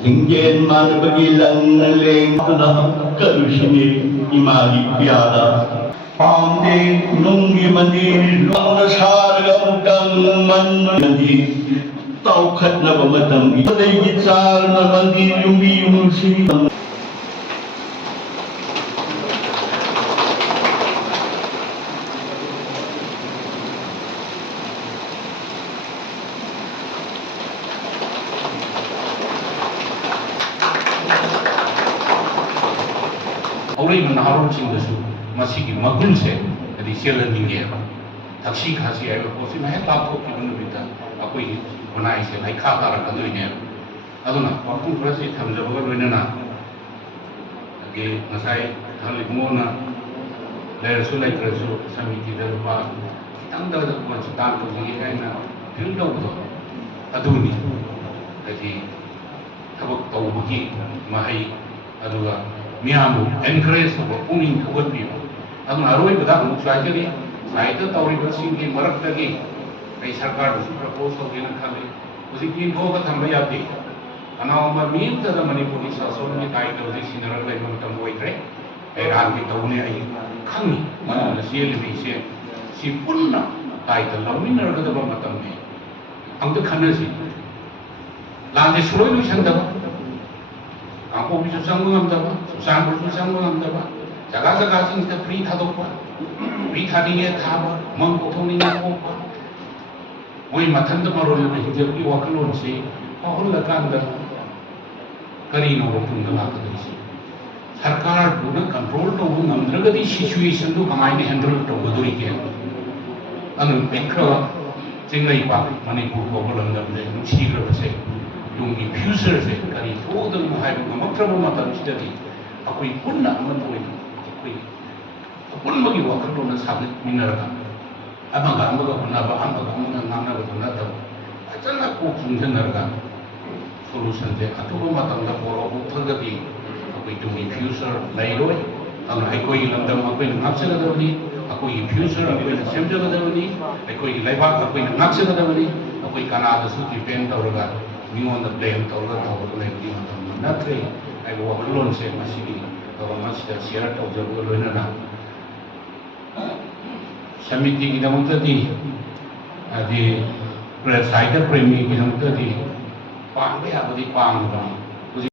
Hinggen man bagilan na leng na karusini imali piada. Pamde nungi mandi luang na sargam kang mandi tau khat na bamatang italay gitsar na mandi yumi yumusi. Orang yang naruh cinta su masih di magun se, jadi siapa tinggi apa, taksi kasih ayam kosi macam laptop kita nu kita, aku ini menai se, naik kata orang kado ini, adu na, waktu berasi tham jaga lu ini na, lagi nasai hal itu na, leher su leher su, sami tidak lupa, tanda ada macam tanda tu ini kan na, tidak betul, adu ni, jadi aku tahu bagi mahai, adu lah. Miamu encourage ko puning kuat biyo adun aroi bada mu sajari saita tawri basin ki marak lagi kai sarkar su proposal gena khale usi ki go ka thamba yati ana ma min ta manipur ni sason ni kai do di sinara lai mam tam wai tre ai ran ki tawne ai khami man na siel bi se si punna kai ta lamin nar ka da matam ne ang ta khana si lande suroi lu sanda aku bisa sambung apa? Sambung apa? Jaga-jaga sing kita free thadok pa, free thadiye thaba, mangkotong ni ako pa. Oi mathan to marol na hijab ki wakalon se, ahol lakan da karino rupun da lak da si. Sarkar duna control to bu namdraga di situation to kamai ne handle to buduri ke. Anu ekra jingai pa manipur ko bolam da ne nusi ra se. Dungi fuser se kari total mahai bu makra mata misteri aku pun nak mentuin aku pun bagi waktu tu nak sabit minarga abang kamu tu pun apa abang kamu nak mana tu nak tahu aja nak aku fungsi narga solution je atau mata nak poro tergadi aku dungi fuser lainoi kalau aku ilam dalam aku yang ngapse ada ni aku fuser aku yang semja ada ni aku lebar aku yang ngapse ada ni aku kana ada suci pen tauraga mingon da blame tauraga tauraga lai di mata natre ai wa lon se masih kalau masih ada siaran atau jago loina na samiti kita mungkin di presider premi kita mungkin di pang dia apa di pang